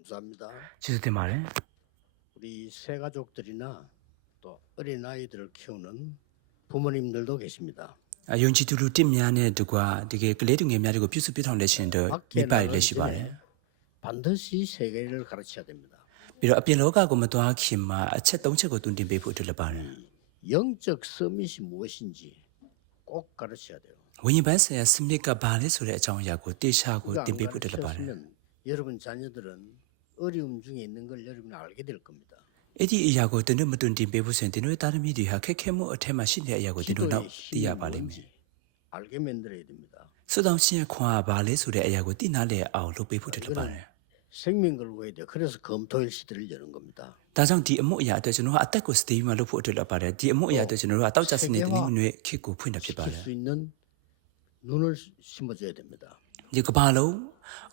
감사합니다. ကျေးဇူးတင်ပါတယ် 우리 새 가족들이나 또 어린 아이들을 키우는 부모님들도 계십니다. အယုံကြည်သူလူတစ်များနဲ့တကွာတကယ်ကလေးသူငယ်များတွေကိုပြုစုပြထောင်တဲ့ရှင်တို့မိ 밖에 ဘတွေ 나가기 လည်းရှိပါတယ် 전에 반드시 세계를 가르쳐야 됩니다. ပြီးတော့အပြင်လောကကိုမသွားခင်မှာအချက်၃ချက်ကိုတွင်တင်ပေးဖို့အတွက်လည်းပါတယ် 영적 서밋이 무엇인지 꼭 가르쳐야 돼요. ဝိညာဉ်ပန်းဆိုင်ရာစနစ်ကဘာလဲဆိုတဲ့အကြောင်းအရာကိုတေချာကို 그거 တင် 안 ပေးဖို့အတွက်လည်းပါတယ် 가르쳤으면 여러분 자녀들은 어려움 중에 있는 걸 여러분이 알게 될 겁니다. အဲ့ဒီအရာကိုတင်တို့မတွင်တင်ပေးဖို့ဆိုရင်တင်တို့ရဲ့သားသမီးတွေဟာခက်ခဲမှုအထက်မှာရှိတဲ့အရာကိုတင်တို့နောက် 기도의 သိရ 힘이 ပါလိမ့်မယ် 뭔지 알게 만들어야 됩니다. ဆုတောင်းခြင်းရဲ့ခွန်အားဘာလဲဆိုတဲ့အရာကိုသိနာလေအောင်လုပ်ပေးဖို့အတွက်လည်းပါတယ် 생명 걸고 해야 돼요. 그래서 검토일 시대를 여는 겁니다. ဒါကြောင့်ဒီအမှုအရာအတွက်ကျွန်တော်ကအသက်ကိုစတေးမှလုပ်ဖို့အတွက်လည်းပါတယ်ဒီအမှုအရာအတွက်ကျွန်တော်တို့ကတောက်ကြစနေတနည်းနွေခေတ်ကိုဖွင့်တာဖြစ်ပါတ 시킬 ယ် 수 있는 눈을 심어줘야 됩니다. ဒီကဘာလုံး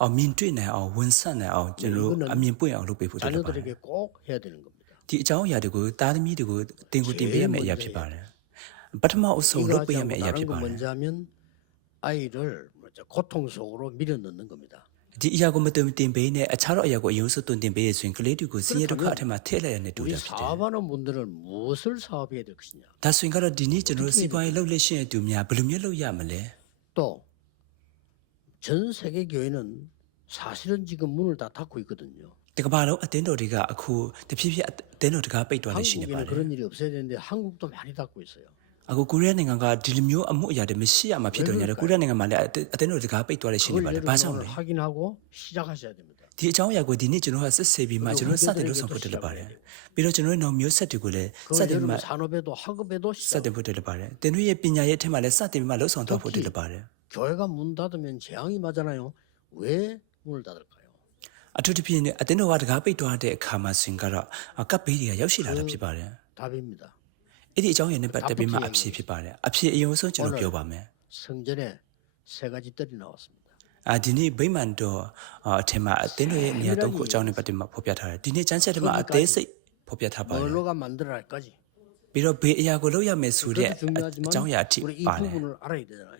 အမြင်တွေ့နိုင်အောင်ဝန်ဆက်နိုင်အောင်ကျွန်တော်တို့အမြင်ပွင့်အောင်လုပ်ပေးဖို့အတွက်လည်းပါတယ် 자녀들에게 꼭 해야 되는 겁니다. ဒီအကြောင်းအရာတွေကိုသားသမီးတွေကိုတင်ကိုတင်ပေးရမယ့်အရာဖြစ်ပါတယ်ပထမအဆုံး 이거 လုပ်ပေးရ 하지 မယ့် 않고 အရာ 다른 ဖြစ် 거 ပါတယ် 먼저 하면 아이를 뭐죠? 고통 속으로 밀어넣는 겁니다. ဒီအရာကိုမတင်တင်ပေးနဲ့အခြားသောအရာကိုအယုံစုတွင်တင်ပေးရဆိုရင်ကလေးတွေကိုဆင်းရဲဒုက္ခအထက်မှာထည့်လိုက်ရတဲ့တူ 우리 တာဖြစ်တယ် 사업하는 분들은 무엇을 사업해야 될 것이냐? ဒါဆိုရင်ကတော့ဒီနေ့ကျွန်တော်တို့စီးပွားရေးလုပ်လက်ရှိတဲ့သူများဘယ်လိုမျိုးလုပ်ရမလဲ 또 전 세계 교회는 사실은 지금 문을 다 닫고 있거든요. ဒီကဘာလုံးအတင်းတော်တွေကအခုတဖြည်းဖြည်းအတင်းတော်တကားပိတ်သွားနေရှိနေပါ 한국에는 တယ် 그런 일이 없어야 되는데 한국도 많이 닫고 있어요. အခုကိုရီးယားနိုင်ငံကဒီလိုမျိုးအမှုအရာတွေမရှိရမှာဖြစ်တော့ညာလေကိုရီးယားနိုင်ငံမှာလည်းအတင်းတော်တကားပိတ်သွားနေရှိနေ 그걸 ပါတယ် 여러분 ဘာကြောင့် 오늘 လဲ 확인하고 시작하셔야 됩니다. ဒီအကြောင်းအရာကိုဒီနေ့ကျွန်တော်ကစစ်ဆေးပြီးမှကျွန်တော်စတင်လို့ဆောင်ဖို့တက်လက်ပါတယ်ပြီးတော့ကျွန်တော်ရဲ့နောက်မျိုးဆက်တွေကိုလည်းစ 그걸 တင် 여러분 မှ 산업에도 학업에도 စ 시작. တင်ဖို့တက်လက်ပါတယ်တင်တို့ရဲ့ပညာရေးအထက်မှာလည်းစတင်ပြီးမှလှုပ်ဆောင်သွားဖို့တက်လက်ပါတယ် 교회가 문 닫으면 재앙이 맞잖아요. 왜 문을 닫을까요? အထူးသဖြင့်အတင်းတော်ကတကားပိတ်သွားတဲ့အခါမှာဆိုရင်ကတော့ကပ်ဘေးတွေကရောက်ရှိလာတာဖြစ်ပါတယ် 답입니다. အဲ့ဒီအကြောင်းအရာနဲ့ပတ်သက်ပြီးမှအဖြေဖြစ်ပါတယ်အဖြေအရင်ဆုံးကျွန်တော်ပြောပါမယ် 성전에 세 가지 뜰이 나왔습니다. အာဒီနေ့ဗိမာန်တော်အထက်မှာအတင်းတော်ရဲ့နေရာသုံးခုအကြောင်းနဲ့ပတ်သက်မှဖော်ပြထားတယ်ဒီနေ့ကျမ်းချက်ထဲမှာအသေးစိတ်ဖော်ပြထားပါတယ် 뭘로가 만들어야 할까지. ပြီးတော့ဘေးအရာကိုလောက်ရမယ်ဆိုတဲ့ 그것도 중요하지만 အကြောင်းအရာအထိ 우리 이 ပါတယ် 부분을 알아야 되잖아요.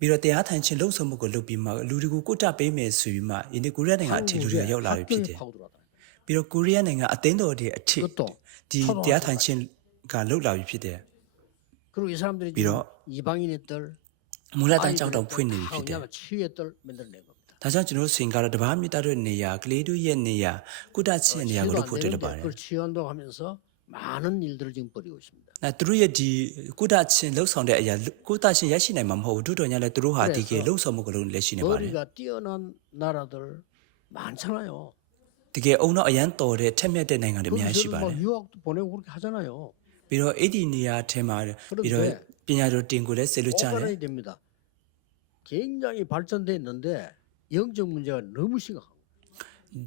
ပြီးတော့တရားထိုင်ခြင်းလှုပ်ဆောင်မှုကိုလုပ်ပြီးမှလူတွေကိုကုတပေးမယ်ဆိုပြီးမှယနေ့ကိုရီးယားနိုင်ငံအထက်လူတွေရောက်လာပြီဖြစ်တယ်။ပြီးတော့ကိုရီးယားနိုင်ငံအသင်းတော်တွေအထက်ဒီတရားထိုင်ခြင်းကလှုပ်လာပြီဖြစ်တယ်။ပြီးတော့မူလတန်းကြောင့်တော့ဖွင့်နေပြီဖြစ်တယ်။ဒါကြောင့်ကျွန်တော်စင်ကတော့တဘာမြတ်တဲ့နေရာကလေးတို့ရဲ့နေရာကုတချင်းနေရာကိုလုပ်ဖို့တက်လာပါတယ်။ 그걸 치유한다고 하면서 많은 일들을 지금 벌이고 있습니다. အဲသူတို့ရဲ့ဒီကုတချင်းလှုပ်ဆောင်တဲ့အရာကုတချင်းရရှိနိုင်မှာမဟုတ်ဘူးတို့တော်ညာလဲသူတို့ဟာဒီကေလှုပ်ဆောင်မှုကလုံးလက်ရှိနေပါတယ် 머리가 뛰어난 나라들 많잖아요. တကယ်အုံတော့အရန်တော်တဲ့ထက်မြက်တဲ့နိုင်ငံတွေအများကြီးရှိပါ 막 တယ် 유학도 보내고 그렇게 하잖아요. ပြီးတော့အဲ့ဒီနေရာထဲမှာပြီးတော့ပညာတော်တင်ကိုလည်းဆေလွတ်ကြ 꼭 တယ် 알아야 됩니다. 굉장히 발전돼 있는데 영적 문제가 너무 심각한 거예요.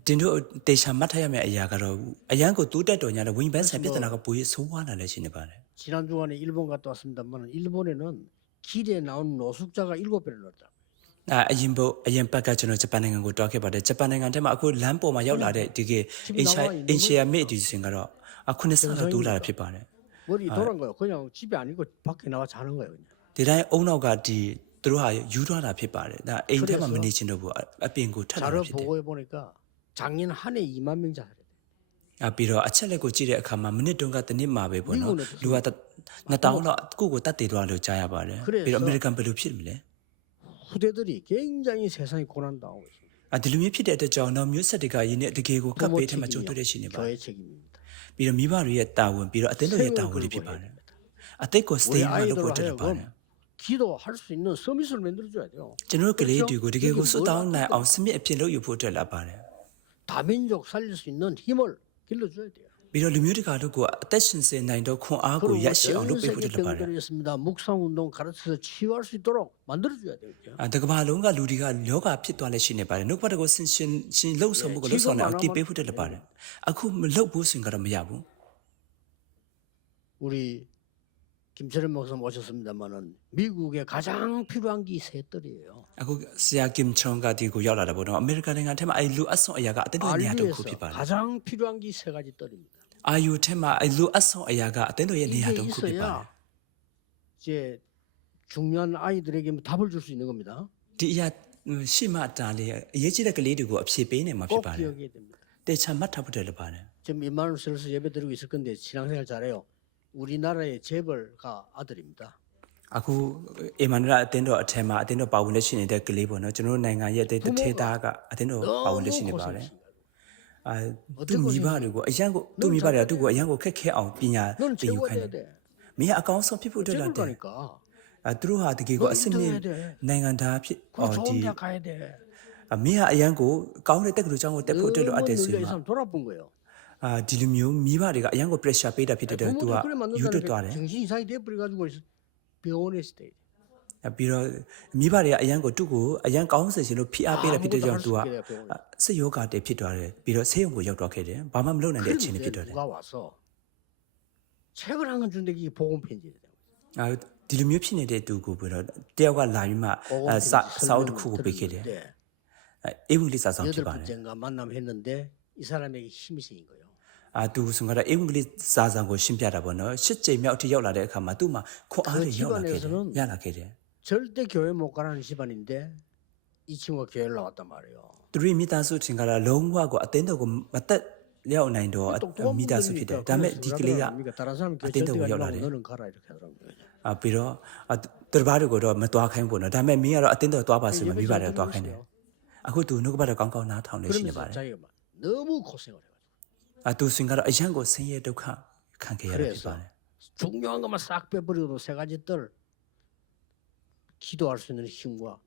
တင်တို့တေချာမှတ်ထားရမယ့်အရာကတော့အရန်ကိုတိုးတက်တော်ညာလဲဝိညာဉ်ပန်းဆိုင်ပြဿနာကပိုရဆိုးဝါးလာလည်းရှိနေပါတယ် 지난 주간에 일본 갔다 왔습니다만 일본에는 길에 나온 노숙자가 일곱 배를 넣었다. အဲအရင်ဘအရင်ဘက်ကကျွန်တော်ဂျပန်နိုင်ငံကိုတွားခဲ့ပါတယ်ဂျပန်နိုင်ငံထဲမှာအခုလမ်းပေါ်မှာရောက်လာတဲ့ဒီကအင်ရှာအင်ရှာမေဒီစင်ကတော့အခုနှစ်ဆလောက်တိုးလာတာဖြစ်ပါတယ် 머리 돌아간 거예요. 그냥 집에 아니고 밖에 나와 자는 거예요. 그냥. ဒီတိုင်းအုံနောက်ကဒီသူတို့ဟာယူထွားတာဖြစ်ပါတယ်ဒါအိမ်ထဲမှာမနေချင်တော့ဘူးအအပြင်ကိုထပ်လာ 자료 တာဖြစ်တယ် 보고해 보니까 작년 한 해 2만 명 자살했대. အပြီးတော့အချက်လက်ကိုကြည့်တဲ့အခါမှာမိနစ်တုန်းကတစ်နှစ်မှာပဲပေါ့နော် မိနစ်နဲ့ လူက2000လောက်ကိုကိုတတ်တည်သွားလို့ကြားရပါတယ် 그래서 ပြီးတော့အမေရိကန်ဘယ်လိုဖြစ်မလဲ 후대들이 굉장히 세상에 고난 당하고 있습니다. အဲဒီလိုမျိုးဖြစ်တဲ့အတွက်ကြောင့်တော့မျိုးဆက်တွေကယင်းနဲ့တကယ်ကိုကပ် 부모 ပေးထဲမှာကြုံ 책임이요. တွေ့တဲ့ရှိနေပါ 교회 책임입니다. ပြီးတော့မိဘတွေရဲ့တာဝန်ပြီးတော့အသင်းတို့ရဲ့တာဝန်တွေဖြစ်ပါတယ်အသက်ကိုစတေးမှာလုပ်ဖို့တက်တယ်ပါတယ် 기도할 수 있는 서밋을 만들어 줘야 돼요. ကျွန်တော်တို့ကလေးတွေကိုတကယ်ကိုစွတ်တောင်းနိုင်အောင်စမြစ်အဖြစ်လုပ်ယူဖို့တက်လာပါတယ် 다민족 살릴 수 있는 힘을 길러 줘야 돼요. ပြီးတော့လူမျိုးတကာတို့ကအသက်ရှင်စေနိုင်တော့ခွန်အားကို 그리고 ရရှိအောင်လုပ် 전 ပေးဖို့ 세계 တက်လာပါတယ် 병들이 있습니다. 묵상 운동 가르쳐서 치유할 수 있도록 만들어 줘야 되겠죠. အဲတကဘာလုံးကလူတွေကယောဂဖြစ်သွားလဲရှိနေပါတယ်နှုတ်ဘတ်ကိုဆင်ရှင်ရှင်လှုပ်ဆောင်မှုကိုလှုပ်ဆောင်နေအောင်တည်ပေးဖို့တက်လာပါတယ်အခုမလှုပ်ဘူးဆိုရင်ကတော့မရဘူး 우리 김철현 목사 모셨습니다만은 미국에 가장 필요한 게 이 셋들이에요. အခုဆရာကင်ချွန်ကဒီကိုရောက်လာတာပေါ့နော်အမေရိကန်နိုင်ငံထဲမှာအဲလူအဆုံအရာကအတင်းတို့နေရာတစ်ခု 알리에서 ဖြစ်ပါတယ် 가장 필요한 게 이 세 가지 뜰입니다. အာယူထဲမှာအဲလူအဆုံအရာကအတင်းတို့ရဲ့နေရာ 이게 တစ်ခုဖြစ်ပါတယ် 있어야 이제 중요한 아이들에게 뭐 답을 줄 수 있는 겁니다. ဒီအရာရှိမှတားလေအရေးကြီးတဲ့ကလေးတွေကိုအဖြေပေးနေမှာဖြစ် 꼭 ပါတယ် 기억해야 됩니다. တေချာမှတ်ထားဖို့တယ်လည်းပါတယ် 지금 임마누엘 셀스 예배 드리고 있을 건데 신앙생활 잘해요. 우리나라의 재벌가 아들입니다. အခုအေမန္ဒရာအတင်းတော်အထက်မှာအတင်းတော်ပါဝင်လက်ရှိနေတဲ့ကလေးပေါ့နော်ကျွန်တော်နိုင်ငံရဲ့တဲ့တထေသားကအတင်းတော်ပါဝင်လက်ရှိနေပါတယ်အာသူမိဘတွေကိုအရန်ကိုသူမိဘတွေကသူ့ကိုအရန်ကိုခက်ခဲအောင်ပညာသင်ယူခိုင်းတယ်မင်းကအကောင်းဆုံးဖြစ်ဖို့အတွက်လာတယ်အဲသူတို့ဟာတကယ်ကိုအစ်စ်မြင့်နိုင်ငံသားဖြစ်ဟောဒီအမင်းဟာအရန်ကိုကောင်းတဲ့တက္ကသိုလ်ကျောင်းကိုတက်ဖို့အတွက်လိုအပ်တယ်ဆိုရင်အာဒီလိုမျိုးမိဘတွေကအရန်ကို pressure ပေးတာဖြစ်တဲ့အတွက်သူကယူထွက်သွားတယ် 게 정신 이상이 돼버려 가지고 병원에 있을 때. အဲပြီးတော့မိဘတွေကအရန်ကိုသူ့ကိုအရန်ကောင်းစေချင်လို့ဖိအားပေးတာဖြစ်တဲ့ကြောင့်သူက 아무것도 할수 없게 돼요, 병원에. အာစစ်ယောဂတည်းဖြစ်သွားတယ်ပြီးတော့ဆေးရုံကိုရောက်သွားခဲ့တယ်ဘာမှမလုပ်နိုင်တဲ့အခြေအနေဖြစ်သွားတယ် 누가 와서 책을 한 권 준데 이게 복음 편지예요. အဲဒီလိုမျိုးဖြစ်နေတဲ့သူကိုပြီးတော့တယောက်ကလာပြီးမှအဲစာစာအုပ်တစ်ခုကိုပေးခဲ့တယ် 데 အဲအေဝံဂေလိစာဆောင်ဖြစ် 여덟 ပါတယ် 번째인가 만남했는데 이 사람에게 힘이 생긴 거예요. အာသူဆိုကတော့အေဝံဂေလိစာဆောင်ကိုရှင်းပြတာပေါ့နော်ရှစ်ကြိမ်မြောက်အထိရောက်လာတဲ့အခါမှာသူ့မှာခွန်အားတွေရောက်လာခဲ့တယ်ရလာခဲ့တယ် 절대 교회 못 가라는 집안인데 이 친구가 교회를 나왔단 말이에요. သူတို့မိသားစုချင်းကတော့လုံးဝကိုအသင်းတော်ကိုမတက်ရောက်နိုင်တော့ 똑똑한 မိသားစုဖြစ်တယ်ဒါပေမဲ့ဒီကလေးက 그러니까 다른 사람 교회 어떤 절대 데고 가지 연락을 말고 해? 너는 가라 이렇게 하더라고요. အာပြီးတော့အာသူတို့ဘာတွေကိုတော့မတွားခိုင်းဘူးနော်ဒါပေမဲ့မင်းကတော့အတင်းတော်တွားပါဆိုမှမိပါတယ်တွားခိုင်းတယ်အခုသူနှုတ်ကပတ်တော်ကောင်းကောင်းနားထောင်နေရှိနေ 그러면서 ပါတယ် 자기가 막 너무 고생을 해가지고 အာသူစင်ကတော့အရန်ကိုဆင်းရဲဒုက္ခခံခဲ့ရတာဖြစ် 그래서 ပါတယ် 중요한 것만 싹 빼버려도 세 가지 뜰 기도할 수 있는 힘과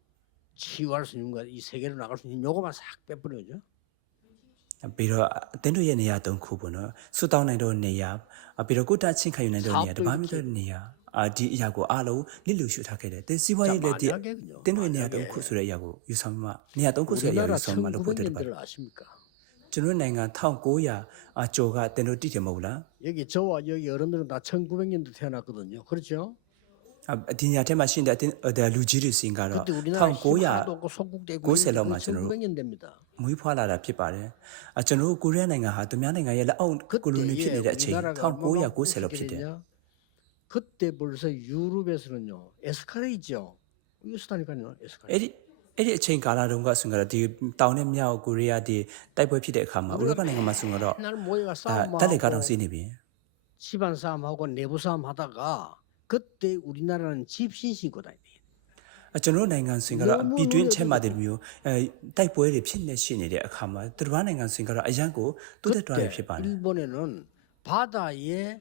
치유할 수 있는 것 이 세계로 나갈 수 있는 요거만 싹 빼버려죠. ပြီးတော့အတင်းတို့ရဲ့နေရာ၃ခုပေါ့နော်ဆူတောင်းနိုင်တော့နေရာအာပြီးတော့ကိုတာချင်းခံယူနိုင်တော့နေရာတပါးမြတဲ့နေရာအာဒီအရာကိုအားလုံးလစ်လူရှုထားခဲ့တယ်တင်းစီးပွားရေးလည်းဒီ 만약에군요. တင်းတို့ရဲ့နေရာ၃ခုဆိုတဲ့အရာကိုယူဆောင်မှနေရာ၃ခုဆိုတဲ့အရာကို 우리나라 ယူဆောင်မှလုပ်ဖို့တက်ပါတယ် 1900년대를 아십니까? ကျွန်တော်နိုင်ငံ1900အကျော်ကတင်တို့တည်တယ်မဟုတ်လား 여기 저와 여기 어른들은 다 1900년대 태어났거든요. 그렇죠? အဒီညထဲမှာရှင်းတဲ့အတင်းအဲ့လူကြီးတွေစင်ကတော့ 그때 우리나라 힘 하나도 1900 없고 속국되고 고 셀럽만 저는 1900년대입니다. မွေးဖွားလာတာဖြစ်ပါတယ်အကျွန်တော်တို့ကိုရီးယားနိုင်ငံဟာသူများနိုင်ငံရဲ့လက်အောက်ကိုလိုနီဖြစ်နေတဲ့အချိန် 1990လောက်ဖြစ်တယ် 그때 벌써 유럽에서는요 에스카레이죠. 이스타니까요 에스카레이. အဲ့ဒီ အဲ့ဒီအချိန်ကာလတုန်းကဆိုတော့ဒီတောင်နဲ့မြောက်ကိုရီးယားဒီတိုက်ပွဲဖြစ်တဲ့အခါမှာဥရောပနိုင်ငံမှာဆိုတော့ 날 모여가 အဲ 싸움 တက်လက်ကားတောင် 하고 စီးနေပြီ 집안 싸움하고 내부 싸움 하다가 그때 우리나라는 집신 신고 다니. အကျွန်တော်တို့နိုင်ငံစင်ကတော့ပြည်တွင်းချက်မှတည်းမျိုးအဲတိုက်ပွဲတွေဖြစ်နေရှိနေတဲ့အခါမှာသူတို့ဘာနိုင်ငံစင်ကတော့အရန်ကိုတိုးတက်သွားရဖြစ်ပါတယ် 일본에는 바다에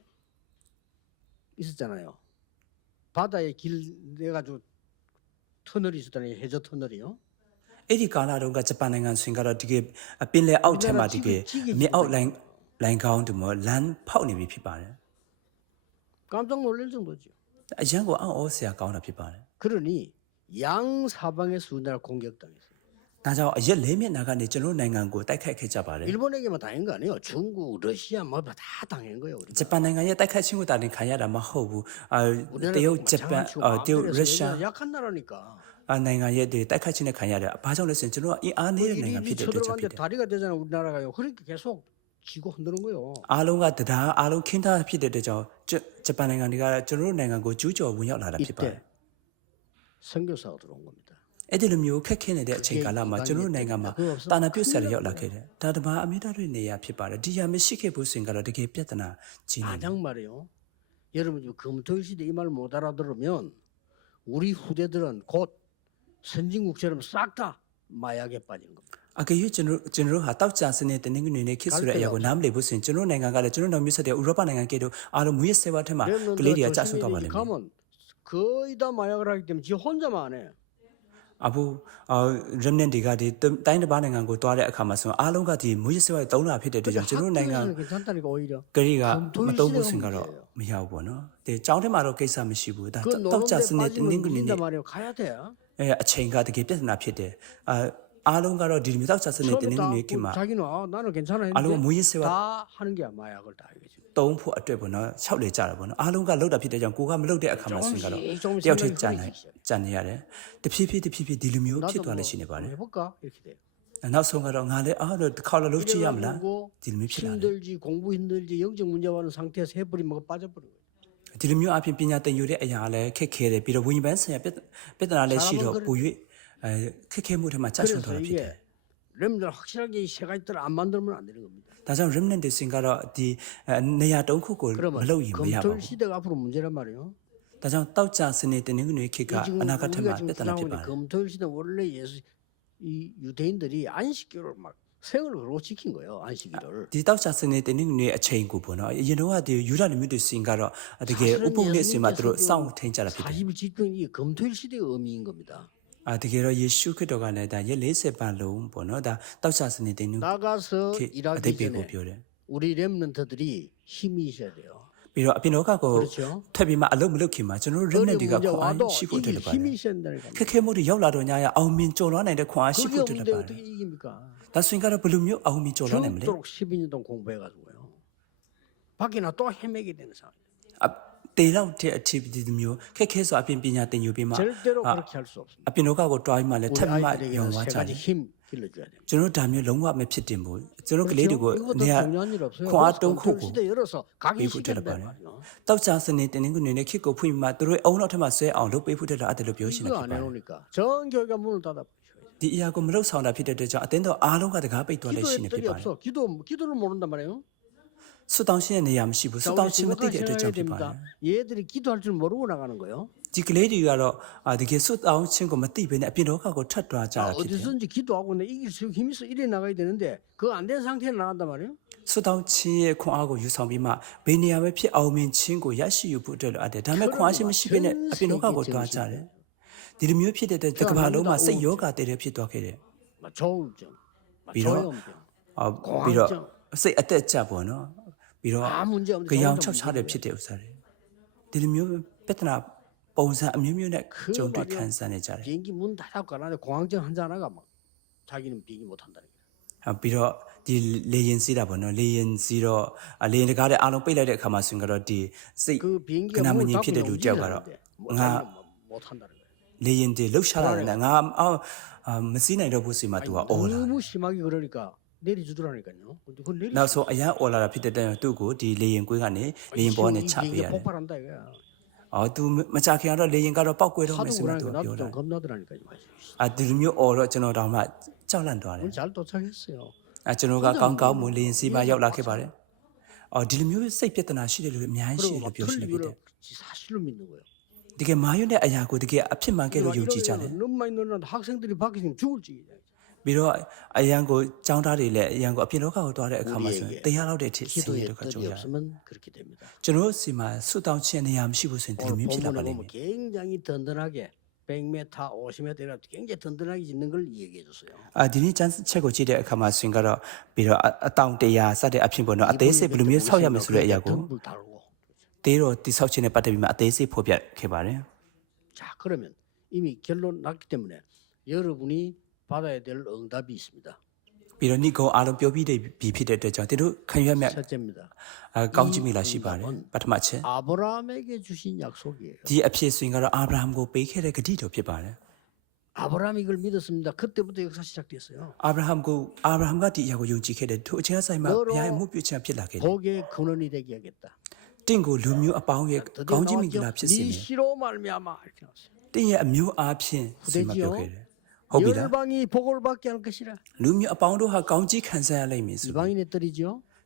있었잖아요. 바다에 길 내가지고 터널이 있었잖아요. 해저 터널이요. အဲ့ဒီကာလတုန်းကဂျပန်နိုင်ငံစင်ကတော့ဒီကပင်လယ်အောက်ထဲမှာဒီကမြေအောက်လိုင်းလိုင်းကောင်းတူမလမ်းဖောက်နေပြီဖြစ်ပါတယ် 깜짝 놀랄 정도죠. အရန်ကိုအောက်ဩစရာကောင်းတာဖြစ်ပါတယ် 그러니 양 사방에서 우리나라 공격당했어요. ဒါကြောင့်အရက်လေးမျက်နှာကနေကျွန်တော်နိုင်ငံကိုတိုက်ခိုက်ခဲ့ကြပါတယ် 일본에게만 당한 거 아니에요. 중국, 러시아 뭐 다 당한 거예요. 우리. ဂျပန်နိုင်ငံရဲ့တိုက်ခိုက်ခြင်းကိုတာတင်ခံရတာမဟုတ်ဘူးအာတရုတ်ဂျပန် 마찬가지고 အာတရုတ်ရု 마음대로 ရှား 해서 약한 나라니까. အာနိုင်ငံရဲ့ဒီတိုက်ခိုက်ခြင်းနဲ့ခံရတယ်ဘာကြောင့်လဲဆိုရင်ကျွန်တော်ကအင်အားနေတဲ့နိုင်ငံ 이리 ဖြစ်တဲ့အတွက်ကြောင့်ဖြစ် 쳐들어갔는데 တယ် 다리가 되잖아 우리나라가요. 그러니까 계속 지고 흔드는 거예요. အားလုံးကတရားအားလုံးခင်းထားဖြစ်တဲ့အတွက်ကြောင့်ဂျဂျပန်နိုင်ငံတွေကကျွန်တော်တို့နိုင်ငံကိုကျူးကျော်ဝင်ရောက်လာတာဖြစ်ပါတယ် 이때 선교사가 들어온 겁니다. အဲ့ဒီလိုမျိုးခက်ခဲနေတဲ့အချိန်ကာလမှာကျွန်တော်တို့နိုင်ငံမှာတာနာပြုတ်ဆရာတွေရောက်လာခဲ့တယ်ဒါတဘာအမေတာတွေနေရဖြစ်ပါတယ်ဒီရမရှိခဲ့ဘူးဆိုရင်ကတော့တကယ်ပြဿနာကြီးနေတယ် 가장 말이에요. 여러분 지금 금토일 시대 이 말 못 알아들으면 우리 후대들은 곧 선진국처럼 싹 다 마약에 빠진 겁니다. အကယ်၍ကျွန်တော်ကျွန်တော်တို့ဟာတောက်ကြစနေတဲ့တင်းငွေနေနဲ့ခစ်ဆိုတဲ့အရာကိုနားမလည်ဘူးဆိုရင်ကျွန်တော်နိုင်ငံကလည်းကျွန်တော်တို့မျိုးဆက်တဲ့ဥရောပနိုင်ငံကဲ့သို့အားလုံးမူရစေဝါထက်မှာ 그러면 ကလေးတွေက 너 ကြာဆုံးသွားပါ 조심해야 လိမ့် 되지. မယ် 가면 거의 다 마약을 하기 때문에 지 혼자만 안 해. အခုအာရမနန်ဒီကဒီတိုင်းတစ်ပါးနိုင်ငံကိုတွားတဲ့အခါမှာဆိုအားလုံးကဒီမူရစေဝါသုံးတာဖြစ်တဲ့အတွက်ကြောင့်ကျွန်တော်တို့နိုင်ငံ 학교에서는 괜찮다니까 오히려. ကလေးက 금토일 မသုံးဘူး 시대가 ဆိုရင်ကတော့ 문제예요. မရဘူးပေါ့နော်ဒီကျောင်းထဲမှာတော့ကိစ္စမရှိဘူးဒါ 그 တောက်ကြ 노는데 စနေတင်းငွေ 빠지면 နေ 밀린단 နဲ့ 말이에요. 가야 돼. အဲအချိန်ကတကယ်ပြဿနာဖြစ်တယ်အာအားလုံးကတော့ဒီမျိုးတောက်ကြစနေတင်း 처음에 ငွေ 다 နေခင်မှာ 자기는 아, 나는 괜찮아 알고 했는데 모이세와- 다 하는 게 마약을 다 이거 သုံးဖို့အတွက်ပေါ့နော်၆လေကြတာပေါ့နော်အားလုံးကလောက်တာဖြစ်တဲ့ကြောင့်ကိုကမလောက်တဲ့အခါမှာဆိုရင်ကတော့တယောက်ထိကြံနေကြံနေရတယ်တဖြည်းဖြည်းတဖြည်းဖြည်းဒီလိုမျိုးဖြစ်သွားလို့ရှိနေပါတယ်နောက်ဆုံးကတော့ငါလည်းအားလို့တစ်ခါလောက်လုပ်ကြည့်ရမလားဒီလိုမျိုးဖြစ်လာတယ်ဒီလိုမျိုးအပြင်ပညာသင်ယူတဲ့အရာလည်းခက်ခဲတယ်ပြီးတော့ဝိညာဉ်ပိုင်းဆိုင်ရာပြဿနာလည်းရှိတော့ပို၍အဲခက်ခဲမှုတွေမှာကြာရှုံသွားတာဖြစ်တယ် 렘들 확실하게 이 세 가지들을 안 만들면 안 되는 겁니다. 다상 렘넨데 싱가라 디 내야 동코고 멀어이 뭐야. 검토 시대가 앞으로 문제란 말이에요. 다상 따우자 스네 되는 그 뇌키가 아나가테마 빼다나 빼봐. 검토 시대 원래 예수 이 유대인들이 안식교를 막 생을 그로 지킨 거예요 안식일을. 디다우자 스네 되는 뇌 체인고 보나 이노와 디 유라는 믿을 수 있가라 되게 우봉네스 마드로 싸움 텐자라 40일 집중이 검토일 시대의 의미인 겁니다. အာတကယ်တော့ယေရှုခရစ်တော်ကလည်းဒါရက်40ပတ်လုံးပေါ့နော်ဒါတောက်ကြစနေတင်နေ 나가서 ခေတ်အ 일하기 တိတ်ကို 전에 ပြောတယ် 우리 렘넌트들이 힘이 있어야 돼요. ပြီးတော့အပြင်တော့ကကို 그렇죠. ထပ်ပြီးမှအလုပ်မလုပ်ခင်မှာကျွန်တော်တို့ 어려운 remnant တွေက 문제 ခွန်အား 와도 ရှိဖို့တ 이길 ယ်ပါတ 힘이 ယ် 있어야 된다는 ခ 겁니다. က်ခဲမှုတွေရောက်လာတော့ညာရအောင်မြင်ကျော်လွှားနိုင်တဲ့ခွန်အားရှိ 그게 ဖို့တယ် 없는데 ပါတ 어떻게 ယ် 이깁니까? ဒါဆိုရင်ကတော့ဘယ်လိုမျိုးအောင်မြင်ကျော်လွှားနိုင်မလဲ 죽도록 12년 동안 공부해가지고요. 밖에나 또 헤매게 되는 상황. အ တေလောက်တဲ့ activity မျိုးခက်ခဲစွာအပြင်ပညာသင်ယူပြီးမှအပြင်လောကကိုတွားပြီးမှလည်းထပ်မှရုံသွားကြတယ်ကျွန်တော်ဒါမျိုးလုံးဝမဖြစ်တင်ဘူးကျွန်တော်ကလေးတွေကိုနေရာခွာတုံးခုကိုပေးဖို့တက်ပါတယ်တောက်ချာစနေတင်းတင်းကနေနဲ့ခစ်ကိုဖွင့်ပြီးမှသူတို့အုံနောက်ထပ်မှဆွဲအောင်လုပ်ပေးဖို့တက်တာအဲ့ဒါလို့ပြောရှင်တာဖြစ်ပါတယ်ဒီအရာကိုမလုပ်ဆောင်တာဖြစ်တဲ့အတွက်ကြောင့်အတင်းတော်အားလုံးကတကားပိတ်သွားလဲရှိနေဖြစ်ပါတယ် 없어. 기도 기도를 모른단 말이에요. ဆွတောင်းရှင်းတဲ့နေရာမရှိဘူးဆွ 자, တော 우리 င်းရှင်းမသိ 심각하게 တဲ့အတွက်ကြောင့်ဖြစ် 생각해야 ပါတယ် 됩니다. 얘들이 기도할 줄 모르고 나가는 거예요. ဒီကလေးတွေကတော့အာတကယ်ဆွတောင်းရှင်းကိုမသိဘဲနဲ့အပြင်တော့ကကိုထတ်တွားကြ 아, တာဖြစ်တယ် 어디서든지 기도하고 내 이길 수 힘이 있어 이래 나가야 되는데 그거 안 된 상태로 나간단 말이에요. ဆွတောင်းချင်းရဲ့ခွန်အားကိုယူဆောင်ပြီးမှဘယ်နေရာပဲဖြစ်အောင်မြင်ချင်းကိုရရှိယူဖို့အတွက်လိုအပ်တယ်ဒါပေမဲ့ခွန်အားရှိမရှိဘဲနဲ့အပြင်တော့ကကိုတွားကြတယ်ဒီလိုမျိုးဖြစ်တဲ့အတွက်တကဘာလုံးမှာစိတ်ယောဂတည်းတည်းဖြစ်သွားခဲ့တယ် 막 조울증, 막 비록- 조현병, အာပြီးတော့စိတ်အသက်ကြပေါ့နော် ပြီးတော့ 아 문제 없는 ကြောင်ချောက်ချတဲ့ဖြစ်တဲ့ဥစ္စာတွေဒီလိုမျိုးပြဿနာပုံစံအမျိုးမျိုးနဲ့ကြုံတွေ့ခံစားနေကြတယ် 비행기 문 닫았고 나는데 공황증 환자 하나가 막 자기는 비행기 못 한다는 거예요. ဟာပြီးတော့ဒီလေရင်စီးတာပေါ့နော်လေရင်စီးတော့အလေရင်တကားတဲ့အားလုံးပိတ်လိုက်တဲ့အခါမှာဆိုရင်ကတော့ဒီစိတ် 그 비행기가 그나마 문을 님 닫고 피를 나오지 누적 알아. 않는데 못, 아. 자기는 못 한다는 거예요. လေရင်တွေလှုပ်ရှားလာတယ်ငါအော်အာမစီးနိုင်တော့ဘူးစီမှာ 아니,သူကအော်လာ 너무 심하게 그러니까 နေဒီကျူတော်နေကန်နော်ဒီခုနေနောက်ဆုံးအရန်အော်လာတာဖြစ်တဲ့တန်သူ့ကိုဒီလေရင်ကွေးကနေလေရင်ပေါ်ကနေချပေးရတယ်အော် तू မချခင်တော့လေရင်ကတော့ပောက်ကွဲတော့မယ်ဆိုတာ तू ပြောတာအာဒီလိုမျိုးအော်တော့ကျွန်တော်တောင်မှကြောက်လန့်သွားတယ်အာကျွန်တော်ကကောင်းကောင်းမွန်လေရင်စီမရောက်လာခဲ့ပါတယ်အော်ဒီလိုမျိုးစိတ်ပြဿနာရှိတယ်လို့အများကြီးရှိတယ်လို့ပြောရှိနေပြီတကယ်မာယွန်းတဲ့အရာကိုတကယ်အဖြစ်မှန်ကဲလို့ယူကြည်ကြတယ် 너무 많이 늘어난 학생들이 밖에 지금 죽을지. ပြီးတော့အရန်ကိုចောင်းသားတွေလည်းအရန်ကိုအပြင်လောကကိုသွားတဲ့အခါမှာဆိုရင်တရားလောက်တဲ့အထိဆင်းရဲ 기도의 ဒုက္ခကြုံ 뜻이 ရတယ် 없으면 그렇게 됩니다. ကျွန်တော်တို့စီမှာဆွတောင်းခြင်းနေရာမရှိဘူးဆိုရင်ဒီလို 오늘 မျိုးဖြစ်လာပါ 본문에 လိမ့်မ 보면 ယ် 굉장히 든든하게 100m, 50m 이라 굉장히 든든하게 짓는 걸 얘기해 줬어요. အာဒီနေ့ကျမ်းချက်ကိုကြည့်တဲ့အခါမှာဆိုရင်ကတော့ပြီးတော့အအတောင်တရားစတဲ့အဖြစ်ပေါ့နော်အသေးစိတ်ဘယ်လိုမျိုးဆောက်ရမယ်ဆိုတဲ့အရာကို 덤불 달고. တေးတော်တိဆောက်ခြင်းနဲ့ပတ်သက်ပြီးမှအသေးစိတ်ဖော်ပြခဲ့ပါတယ် 자 그러면 이미 결론 났기 때문에 여러분이 받아야 될 응답이 있습니다. ပြီးတော့နိဂုံအားလုံးပြောပြီးတဲ့ပြီဖြစ်တဲ့အတွက်ကြောင့်တို့ခံရမြတ် 첫째입니다. အာကောင်းချီးမိလာရှိပါတယ်ပထမချက် 아브라함에게 주신 약속이에요. ဒီအဖြစ်ဆိုရင်ကတော့အာဗြဟံကိုပေးခဲ့တဲ့ဂတိတော်ဖြစ်ပါတယ် 아브라함이 이걸 믿었습니다. 그때부터 역사 시작됐어요. အာဗြဟံကိုအာဗြဟံကဒီအရာကိုယုံကြည်ခဲ့တယ်ထိုအချိန်ဆိုင်မှာဘုရားရဲ့မှုပြုခြင်းဖြစ်လာခဲ့တယ် 복의 근원이 되게 하겠다. တင့်ကိုလူမျိုးအပေါင်းရဲ့ 드디어 ကောင်းချီးမင်္ဂ 나왔죠. လာဖြစ်စေ 네 မယ် 시로 말미암아 이렇게 나왔어요. တင့်ရဲ့အမျိုးအားဖြင့်စီမပြောခဲ့တယ် ဟုတ်ပြီလား 열방이 복을 받게 할 것이라. လူမျိုးအပေါင်းတို့ဟာကောင်းချီးခံစားရလိမ့်မယ်ဆို 이방인의 떨이죠.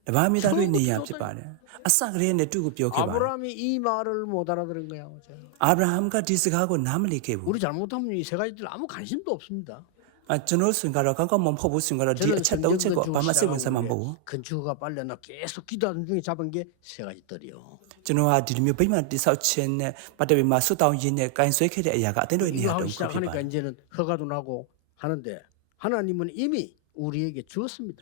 တပါးမိသားစုနေရာဖြစ်ပါတယ်အစကလေးနဲ့သူ့ကိုပြောခဲ့ပါတယ် 아브라함이 이 말을 못 알아들은 거야. 그죠? အာဗြဟံကဒီစကားကိုနားမလည်ခဲ့ဘူး 우리 잘못하면 이 세 가지들 아무 관심도 없습니다. အကျွန်တော်ဆိုရင်ကတော့ကောင်းကောင်းမမဟုတ်ဘူးဆိုရင်ကတော့ဒီအချက်သုံးချက်ကိုဘာမှစိတ်ဝင်စားမှာမဟုတ်ဘူး 건축가 빨려나 계속 기도하는 중에 잡은 게 세 가지 떨이요. ကျွန်တော်ဟာဒီလိုမျိုးဗိမာန်တိဆောက်ခြင်းနဲ့ပတ်သက်ပြီးမှဆွတောင်းရင်းနဲ့ကင်ဆွဲခဲ့တဲ့အရာကအတင်းတို့နေ 이거 ရာ 하기 တုံးဖြစ်ပါ 시작하니까 이제는 허가도 나고 하는데 하나님은 이미 우리에게 주었습니다.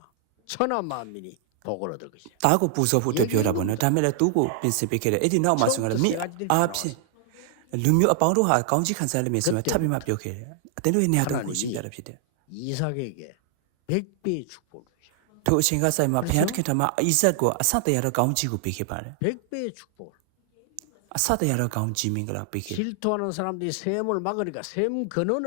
천하 만민이 복을 얻을 것이야. တားကိုပူဇော်ဖို့အတွက်ပြောတာပေါ့နော်ဒါမဲ့လည်းသူ့ကိုပြင်ဆင်ပေးခဲ့တယ်အဲ့ဒီနောက်မှာဆိုရင်လည်းမိအားဖြင့်လူမျိုးအပေါင်းတို့ဟာကောင်းကြီးခံစားရလိမ့်မယ်ဆိုမှထပ်ပြီးမှပြောခဲ့တယ်အတင်းတို့ရဲ့နေရာတော့ကိုရှင်းပြတာဖြစ်တယ် 이삭에게 백배의 축복을 주셔. ထိုအချိန်ကဆိုင်မှာဘုရားသခင်ထမအိဇက်ကိုအဆက်တရားတော့ကောင်းကြီးကိုပေးခဲ့ပါတယ် 백배의 축복을. အဆက်တရားတော့ကောင်းကြီးမင်္ဂလာပေးခဲ့တယ် 질투하는 사람들이 셈을 막으니까 셈 근원을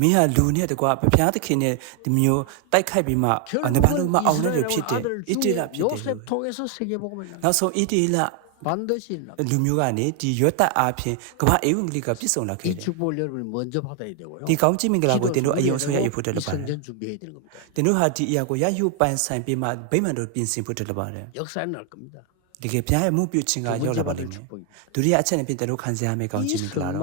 မင်းဟာလူနဲ့တကွဘုရားသခင်နဲ့ဒီမျိုးတိုက်ခိုက်ပြီးမှနှစ်ဖက်လုံးမှအောင်တဲ့လူဖြစ်တယ်အီတေလဖြစ်တယ်နောက်ဆုံးအီတေလလူမျိုးကနေဒီရွတ်တက်အားဖြင့်ကမ္ဘာအေဝံဂေလိကပြည့်စုံလာခဲ့တယ်။ဒီကောင်းကြီးမင်္ဂလာကိုတင်တို့အယုံအစိုးရယူဖို့တက်လို့ပါတယ်။တင်တို့ဟာဒီအရာကိုရယူပန်ဆိုင်ပြီးမှဗိမာန်တော်ပြင်ဆင်ဖို့တက်လို့ပါတယ်။တကယ်ပြားရဲ့မှုပြုခြင်းကရောက်လာပါလိမ့်မယ်။ဒုတိယအချက်နဲ့ပြင်တင်တို့ခံစားရမယ့်ကောင်းကြီးမင်္ဂလာတော့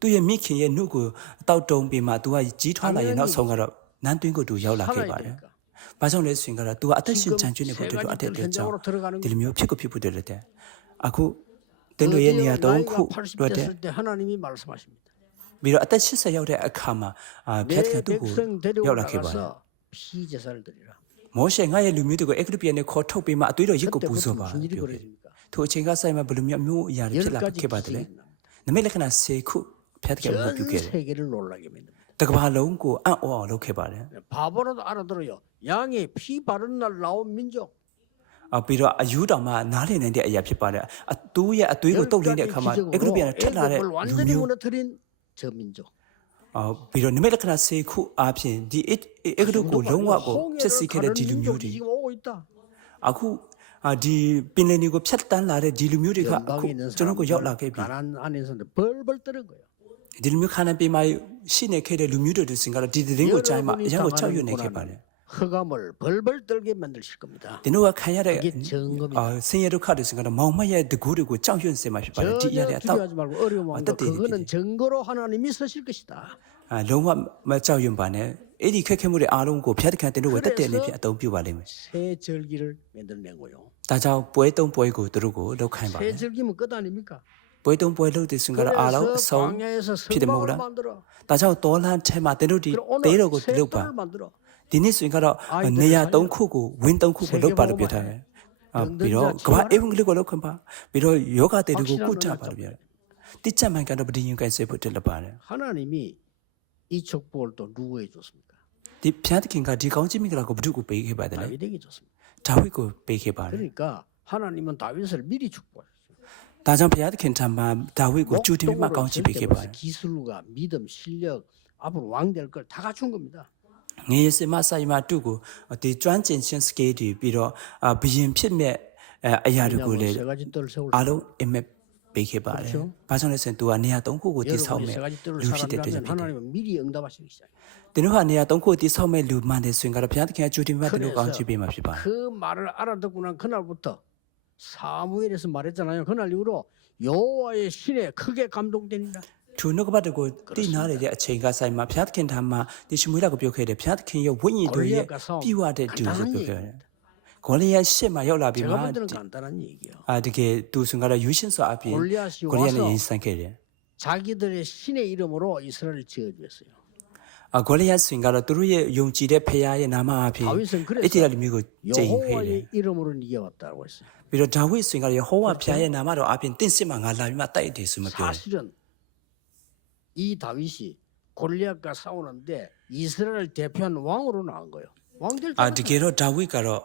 သူ့ရဲ့မိခင်ရဲ့နှုတ်ကိုအတောက်တုံပြီးမှသူကကြီးထွားလာရင်နောက်ဆုံးကတော့နန်းတွင်းကိုသူရောက်လာခဲ့ပါတယ်။ဘာကြောင့်လဲဆိုရင်ကတော့သူကအသက်ရှင်ချန်ကျွနေဖို့တော်အတက်တဲ့ကြောင့်ဒီလိုမျိုးဖြစ်ကိုဖြစ်ဖို့တော်တဲ့အခုတင်တို့ရဲ့နေရာ၃ခုတော်တဲ့ပြီးတော့အသက်80ရောက်တဲ့အခါမှာအာဖျက်ခံသူ့ကိုရောက်လာခဲ့ပါတယ်။မောရှေငါရဲ့လူမျိုးတွေကိုအဂရိပြနဲ့ခေါ်ထုတ်ပြီးမှအသွေးတော်ရစ်ကိုပူဇော်ပါပြောတယ်။ထိုအချိန်ကဆိုင်မှာဘယ်လိုမျိုးအမျိုးအရာတွေဖြစ်လာခဲ့ပါသလဲ။နမိတ်လက္ခဏာ၁၀ခု ဘုရားသခင်ကိုပြုခဲ့ 전 တယ် 세계를 놀라게 만듭니다. တကဘာလုံးကိုအံ့ဩအောင်လုပ်ခဲ့ပါတယ် 바보라도 알아들어요. 양의 피 바른 날 나온 민족. အပြီးတော့အယူတော်မှာနားလည်နိုင်တဲ့အရာဖြစ်ပါတယ်အတူရဲ့အသွေးကိုတုတ်လင်းတဲ့အခါမှာအက္ခရပြည်နဲ့ထက်လာတဲ့ 애굽을 လူ 완전히 မျိုး 무너뜨린 저 민족. အော်ပြီးတော့နမိတ်လက္ခဏာ10ခုအားဖြင့်ဒီအက္ခရကိုလုံးဝကိုဖြစ်စီခဲ့တဲ့ဒီလူမျိုးတွေ 지금 오고 있다. အခုအာဒီပင်လယ်တွေကိုဖြတ်တန်းလာတဲ့ဒီလူမျိုးတွေကအခု 연방에 있는 ကျွန်တော်ကိုရောက်လာခဲ့ပြီ 가난 안에서는 벌벌 떠는 거예요. でるみかなべまいしねけれるみるですが、でるみごちゃいま、やごちゃゆねけばれ。 흑암을 벌벌 떨게 만드실 겁니다. 되노와 카야라 아 생애로 카르스가 마음마야 드고르고 짱현세 마시 바라 지야라 딱 하지 말고 어려움 그거는 증거로 하나님이 쓰실 것이다. 아 로마 마자윤 반에 에리 캐캐물의 아론고 피아드칸테 누구 따때네 피아 더비 발레. 새 절기를 만들내고요. 다자 보에던 보이고 들고 럭한 바. 새 절기면 끝 아닙니까? Puedo un pueblo de Sungara Alo son Pidemora. Taja Tolan Chema Tenuri Terogo Lupa. Dini Sungara Nea Don Kugu, Win Don Kugu Lupa Bieta. Biro, Kwa Evang Lugo Lokamba, Biro Yoga de Lugu Kuta Barbia. Tichaman Kana Bringa Sepo Telapare. 하나님이 이 족보를 또 누구에 줬습니까? 이 피아드킹과 이 가운지민이라고 누구 베이게 받으네? 다윗에게 줬습니다. 다윗고 베이게 받으네. 그러니까 하나님은 다윗을 미리 축복하셨어요. ဒါကြောင့်ဘုရားသခင်ထံမှာဒါဝိဒ်ကိုကြိုတင်ပြီးမှကောင်းချီးပေးခဲ့ပါတယ် 기술과 믿음, 실력, 앞으로 왕 될 걸 다 갖춘 겁니다. ငယ်စင်မဆိုင်မတူကိုဒီကျွမ်းကျင်ခြင်းစကေးတွေပြီးတော့အာဘယင်ဖြစ်မဲ့အဲအရာတွေကို 왜냐하면 လည်း 세 가지 뜰을 세울 အားလုံးအင်မက်ပေးခဲ့ပါတယ်။ဘာကြောင့်လဲဆိုရင် तू ကနေရာ၃ခုကိုတည်ဆောက် 여러분이 မဲ့ 세 가지 뜰을 လူဖြစ်တဲ့အတွက်ကြော 사람이라면 င့်ဖြစ်တယ် 하나님은 미리 응답하시기 시작해요. ။ဒီလိုဟာနေရာ၃ခုတည်ဆောက်မဲ့လူမှန်တယ်ဆိုရင်ကတော့ဘုရားသခင်ကကြိုတင်မှတ်တယ်လို့ကောင်းချီးပေးမှာဖြစ်ပါတယ် 그 말을 알아듣고 난 그날부터 사무엘에서 말했잖아요. 그날 이후로 여호와의 신에 크게 감동됩니다. ။သူနှုတ်ကပတ်တကိုတည်နာရတဲ့အချိန်ကဆိုင်မှာဘုရားသခင်ထံမှာဒီရှမွေးလာကိုပြောခဲ့တယ်ဘုရားသခင်ရဲ့ဝိညာဉ်တို့ရဲ့ပြည့်ဝတဲ့သူကိုပြောခဲ့တယ်။ဂေါလိယရှစ်မှာရောက်လာပြီး 제가 မှ 볼 때는 간단한 얘기예요. အာတကယ်သူဆိုကတော့ယူရှင်စွာအပြင် 골리앗이 ဂေါလိယနဲ့ 와서 ရင်ဆိုင်ခဲ့တယ် 자기들의 신의 이름으로 이스라엘을 지어주었어요. ။အာဂေါလိယဆိုရင်ကတော့သူတို့ရဲ့ယုံကြည်တဲ့ဖခင်ရဲ့နာမအပြင် 다윗은 အဲ့ဒီ 그래서 လူမျိုးကိုကျင့်ခဲ့တယ် 여호와의 이름으로 이겨왔다고 했어요. ပြီးတော့ဒါဝိဒ်ဆိုရင်ကတော့ယေဟောဝါဖခင်ရဲ့နာမတော်အပြင်တင့်စစ်မှာငါလာပြီးမှတိုက်တယ်ဆိုမှပြောတယ် 사실은 이 다윗이 골리앗과 싸우는데 이스라엘 대표한 왕으로 나온 거예요. 왕될 အာ 줄 တကယ်တော့ဒါဝိဒ်ကတော့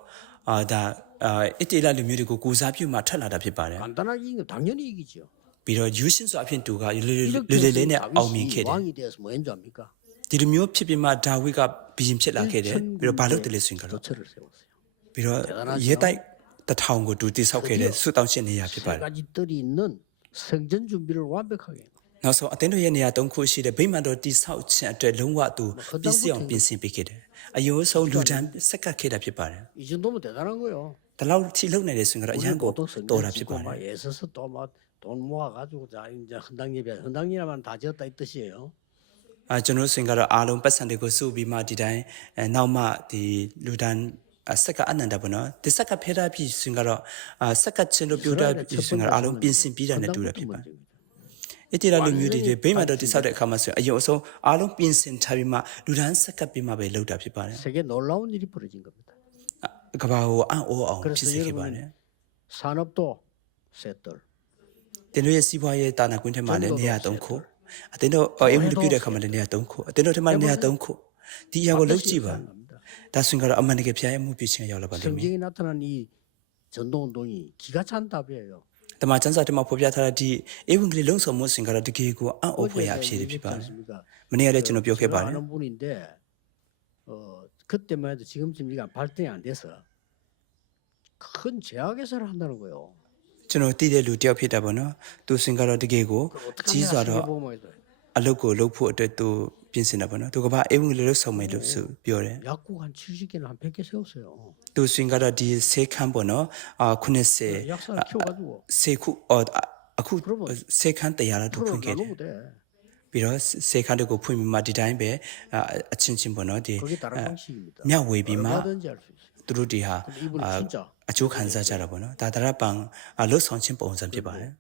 အာဒါအာအတေလလူမျိုးတွေကိုကိုစားပြုမှထွက်လာတာဖြစ်ပါတယ် 간단하게 이기면 당연히 이기죠. ပြီးတော့ယူရှင်ဆိုအဖြစ်သူကလေလေ 이렇게 လေ 해서 လေးနဲ့အောင်မြင် 다윗이 ခဲ့တယ် 왕이 되어서 뭐인 줄 압니까? ဒီလိုမျိုးဖြစ်ပြီးမှဒါဝိဒ်ကဘီရင်ဖြစ်လာခဲ့တယ်ပြီးတော့ဘာလို့တလဲဆိုရင်ကတော့ 도처를 세웠어요. ပြီးတော့ရဲတိုက် တထောင်ကိုတူတိဆောက်ခဲ့တဲ့ဆုတောင်းရှင်နေရာဖြစ်ပါတ 세 ယ် 가지 뜰이 있는 성전 준비를 완벽하게 해요. နောက်ဆုံးအသင်းတို့ရဲ့နေရာ၃ခုရှိတဲ့ဗိမာန်တော်တိဆောက်ခြင်းအတွက်လုံးဝသူပြည့်စုံအောင်ပြင်ဆင်ပေးခဲ့တယ်အယိုးဆုံးလူတန်းစက်ကပ်ခဲ့တာဖြစ်ပါတယ် 이 정도면 대단한 거예요. ဒီလောက်ထိလုံနေတယ်ဆိုရင်တော့အရန် 우리는 ကို 보통 တော်တာ 성전 ဖြစ် 짓고 ပါတယ် 막 애써서 또막돈 모아가지고 자 이제 헌당 예배 헌당 예배하면 다 지었다 이 뜻이에요. အာကျွန်တော်တို့ဆိုရင်ကတော့အားလုံးပတ်စံတွေကိုစုပြီးမှဒီတိုင်းအဲနောက်မှဒီလူတန်းအ ဆက်ကအာနန္ဒဘနော်ဒီဆက်ကဖေရာပြီစင်ကတော့ဆက်ကချင်းတို့ပြောတာပြီစင်ကအားလုံးပြင်ဆင်ပြီးတာနဲ့တူတာဖြစ်ပါတယ်အတီရာလူမျိုးတွေဘိမှတော့တိဆောက်တဲ့အခါမှာဆိုရင်အယုံအဆုံးအားလုံးပြင်ဆင်ထားပြီးမှလူဒန်းဆက်ကပ်ပြီးမှပဲလုပ်တာဖြစ်ပါတယ်။ဆက်ကနော်လောင်းကြီးပရဂျင်ကပ်တာ။ကဘာကိုအံ့ဩအောင်ဖြစ်စေခဲ့ပါတယ်။ဆာနပ်တော့ဆက်တော်တင်တို့ရဲ့စီးပွားရေးတာနာကွင်းထဲမှာလည်းနေရာ၃ခုအတင်းတို့အိမ်လူပြည့်တဲ့အခါမှာလည်းနေရာ၃ခုအတင်းတို့ထဲမှာနေရာ၃ခုဒီအရာကိုလုပ်ကြည့်ပါ။ 다. ဒါဆိုရင်ကတော့အမှန်တကယ်ဖျားရဲ့မှုပြချင်းရောက်လာပါလိမ့်မယ် 성경에 나타난 이 전도 운동이 기가 찬 답이에요. တမန်ကျမ်းစာထဲမှာဖော်ပြထားတဲ့ဒီဧဝံဂေလိလုံးဆောင်မှုစဉ်ကတော့တကယ်ကိုအံ့ဩဖွယ်ရအဖြစ်တွေဖြစ်ပါတယ် 않습니까? မနေ့ကလည်းကျွန်တော်ပြောခဲ့ 제가 ပါတယ် 아는 분인데 어 그때만 해도 지금쯤 이가 발전이 안 돼서 큰 제약에서를 한다는 거예요. ကျွန်တော်တည်တဲ့လူတယောက်ဖြစ်တာပေါ့နော်သူစဉ်ကတော့တကယ်ကို 어떻게 ကြီးစွာ 하면 တော့ 보면 해도 အလုပ်ကိုလုပ်ဖို့အတွက်သူပြင်ဆင်တာပေါ့နော်သူကဘာဧဝံဂေလိလုံးဆောင်မယ်လို့ဆိုပြောတယ် 약국 한 70개는 한 100개 세웠어요. သူစဉ်ကတော့ဒီဆေးခန်းပေါ့နော်အာ90 약사를 키워가지고 ဆေးခုအော်အခု 그러면 ဆေးခန်းတရားတော့သူ 프로 ဖွင့်ခဲ့တယ် 나누면 돼. ပြီးတော့ဆေးခန်းတွေကိုဖွင့်ပြီးမှဒီတိုင်းပဲအာအချင်းချင်းပေါ့နော်ဒီ 그게 다른 방식입니다. မြဝေပြီးမှ 얼마든지 할 수 있어요. သူတို့ဒီဟာ 근데 이분은 အာ 진짜 အကျိုးခံစားကြတာပေါ့နော်ဒါတရပံအာလှုပ်ဆောင်ခြင်းပုံစံဖြစ်ပါတယ်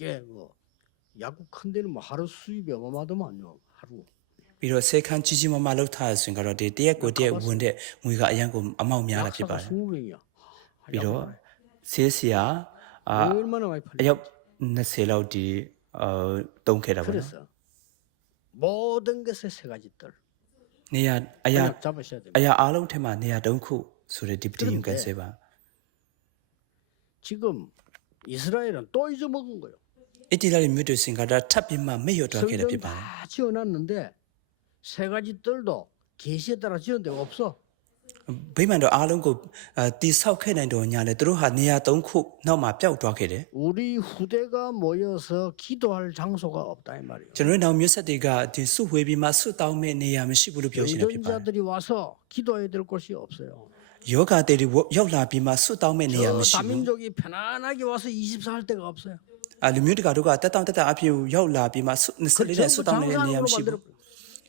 꽤뭐 약국 큰 데는 뭐 하루 수입이 어마어마하더만요. 하루. ပြီးတော့ဆေးခန်းကြီးကြီးမားမားလှုပ်ထားရဆိုရင်ကတော့ဒီတရက်ကိုတရက်ဝင်တဲ့ငွေကအရန်ကိုအမောက်များတာဖြစ် 약사가 ပါတယ် 20명이야. ပြီးတော့ဆေးစီယာအာ 얼마나 많이 အ 팔려? ယောက်20လောက်ဒီအာတုံးခဲ့တာပေါ့နော် 그래서 모든 것에 세 가지 뜰 နေရာအရာ 그냥 잡으셔야 됩니다. အရာအားလုံးထဲမှာနေရာတုံးခုဆိုတဲ့ဒီပတိယုံကန်ဆေးပါ 지금 이스라엘은 또 잊어먹은 거예요. အတီလာရဲ့မြို့တွေစင်ကတာထပ်ပြီးမှမေ့လျော့သွားခဲ့တာဖြစ် 성전 ပါတယ် 다 지어놨는데 세 가지 뜰도 계시에 따라 지은 데가 없어. ဗိမာန်တော်အားလုံးကိုအာတိဆောက်ခဲ့နိုင်တော့ညာလေသူတို့ဟာနေရာ၃ခုနောက်မှာပျောက်သွားခဲ့တယ် 우리 후대가 모여서 기도할 장소가 없다 이 말이에요. ကျွန်တော်တို့နောက်မျိုးဆက်တွေကဒီစုဝေးပြီးမှဆွတောင်းမဲ့နေရာမရှိဘူးလို့ပြောချင်တာဖြစ်ပါတယ် 연전자들이 와서 기도해야 될 곳이 없어요. ယောဂတဲ့တွေရောက်လာပြီးမှဆွတောင်းမဲ့နေရာ 저 မရှိဘူး 다민족이 편안하게 와서 24할 데가 없어요. လူမျိုးတကာတို့ကတက်တောင့်တက်တာအဖြစ်ကိုရောက်လာပြီးမှ24ရက်ဆွတ်တောင်းနေတဲ့နေရာမရှိဘူး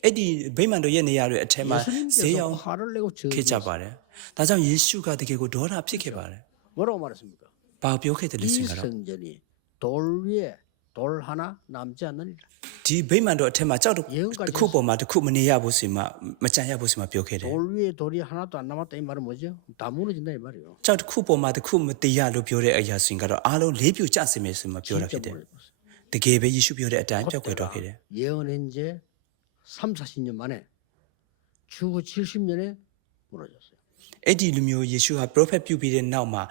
အဲ့ဒီဗိမာန်တို့ရဲ့နေရာတွေအထက်မှာဈေးရောင်းခဲ့ကြပါတယ်ဒါကြောင့်ယေရှုကတကယ်ကိုဒေါသဖြစ်ခဲ့ပါတယ်ဘာပြောခဲ့တယ်လဲစင်ကတော့ 돌 위에 돌 하나 남지 않느니라. ဒီဗိမာန်တော်အထက်မှာကြောက် 예언까지 တစ်ခုပေါ်မှာတစ်ခုမနေရဘူးဆိုမှမကြံရဘူးဆိုမှပြောခဲ့တယ် 돌 위에 돌이 하나도 안 남았다 이 말은 뭐죠? 다 무너진다 이 말이에요. ကြောက်တစ်ခုပေါ်မှာတစ်ခုမတည်ရလို့ပြောတဲ့အရာဆိုရင်ကတော့အားလုံးလေးပြူကျစင်မယ်ဆိုမှပြောတာဖြစ်တယ် 무너졌어요. တကယ်ပဲယေရှုပြောတဲ့အတိုင်းပြောက်ွယ်တော့ခဲ့တယ် 예언한 지 3, 40년 만에 주후 70년에 무너졌어요. 어 요. အဲ့ဒီလူမျိုးယေရှုဟာ prophet ပြုပြီးတဲ့နောက်မှာ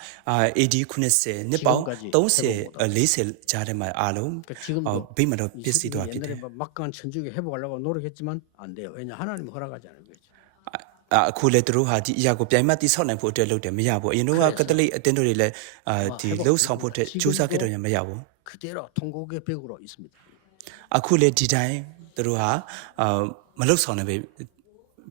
AD 90နှစ်ပေါင်း30 40ကြားထဲမှာအားလုံးဘိမတော်ပြည့်စည်သွားဖြစ်တယ်။မကန်ချန်ကျူကဟေဘဝလောကနိုးရခဲ့ချင်မန်အန်ဒေဝေညာဟာနာနိမခရာကကြတယ်အခုလေသူတို့ဟာဒီအရာကိုပြိုင်မတိဆောက်နိုင်ဖို့အတွက်လုပ်တယ်မရဘူးအရင်တော့ကက်သလစ်အတင်းတို့တွေလည်းအာဒီလှုပ်ဆောင်ဖို့အတွက်ကြိုးစားခဲ့တော့ညမရဘူးအခုလေဒီတိုင်းသူတို့ဟာအာမလှုပ်ဆောင်နိုင်ပဲ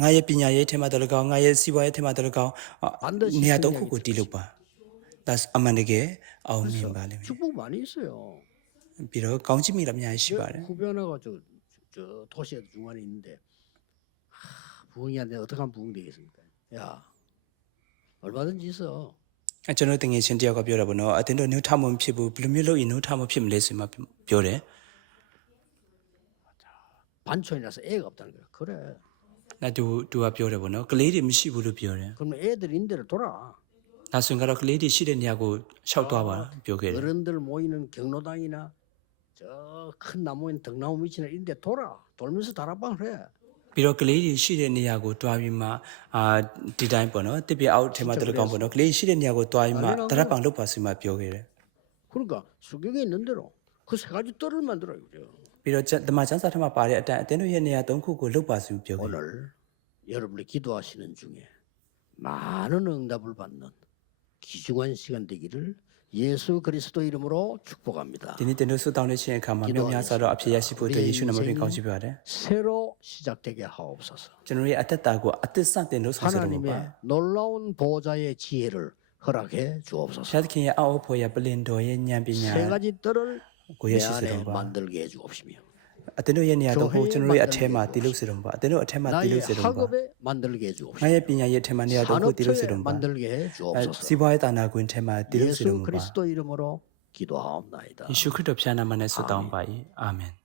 ငါရဲ့ပညာရေးထဲမှာတလကောင်းငါရဲ့စီးပွားရေးထဲမှာတလကောင်းအာ 반드시 နေရာတော့ခု 성령이 ကိုတည်လို့ပါဒါအမှန်တကယ်အောင်မြင်ပါလိမ့်မယ် 축복 많이 있어요. ပြီးတော့ကောင်းချီးမိတာအများကြီးရှိပါတယ် 후변화가 저, 저 도시의 중간에 있는데 하, 부흥이 안 돼. 어떻게 하면 부흥 되겠습니까? 야 얼마든지 있어. အဲကျွန်တော်တငယ်ချင်းတယောက်ကပြောတာပေါ့နော်အတင်းတော့နှုတ်ထမမဖြစ်ဘူးဘယ်လိုမျိုးလုပ်ရင်နှုတ်ထမဖြစ်မလဲဆိုမှပြောတယ် 반촌이라서 애가 없다는 거야. 그래. 那တူတူကပြောတယ်ပေါ့နော်ကလေးတွေမရှိဘူးလို့ပြောတယ် 그러면 애들 인대로 돌아. ဒါဆိုရင်ကတော့ကလေးတွေရှိတဲ့နေရာကိုရှောက်သွားပါပြောခဲ့တယ် 어른들 모이는 경로당이나 저 큰 나무인 등나무 밑이나 이런 데 돌아. 돌면서 다락방을 해. ပြီးတော့ကလေးတွေရှိတဲ့နေရာကိုတွားပြီးမှအာဒီတိုင်းပေါ့နော်တစ်ပြအောက်ထဲမှာတလကောင်းပေါ့နော်ကလေးရှိတဲ့နေရာကိုတွားပြီးမှတရက်ပောင်လုပ်ပါဆိုမှပြောခဲ့တယ် 그러니까 수경에 있는 대로 그 세 가지 뜰을 만들어요. 그죠? ပြီးတော့တမန်ကျမ်းစာထဲမှာပါတဲ့အတိုင်းအတင်းတို့ရဲ့နေရာ၃ခုကိုလုပ်ပါဆိုပြောခဲ့တယ် 오늘 여러분이 기도하시는 중에 많은 응답을 받는 귀중한 시간 되기를 예수 그리스도 이름으로 축복합니다. ဒီနေ့တင်းတို့ဆုတောင်းတဲ့ချိန်အခါမှာမြောက်များစွာတော့အဖြစ်ရရှိဖို့အတွက်ယေရှုနာမဖြင့်ကောင်းချီးပါရတယ် 새로 시작되게 하옵소서. ကျွန်တော်ရဲ့အသက်တာကိုအသက်စတင်လို့ဆိုဆိုတော့ပါ 하나님의 놀라운 보호자의 지혜를 허락해 ဖ 주옵소서. ျားသခင်ရဲ့အောက်ဖို့ရပလင်တော်ရဲ့ဉာဏ်ပညာ 세 가지 뜰을 고예 내 시스템 안에 봐. 만들게 해 주옵시며 အတင်းတို့ရဲ့နေရာတော့ဟိုကျွန်တော်ရဲ့အထဲမှာတည်လို့ဆိုတော့ပါအတင်းတို့အထဲမှာတည် 나의 လို့ဆိုတော့ပါ 학업에 만들게 해 ငါ 주옵시며 ရဲ့ပညာရဲ့အထဲမှာနေရာတော့ဟိုတည်လို့ဆို 산업처에 တော့ပါ 만들게 해 အဲ 주옵소서. စီးပွားရေးတာနာကွင်းထဲမှာတည်လို့ဆို 예수 တော့ပါ 그리스도 이름으로 기도하옵나이다. ယေရှုခရစ်တော်ဖျားနာမနဲ့ဆုတောင်းပါ၏အာမင်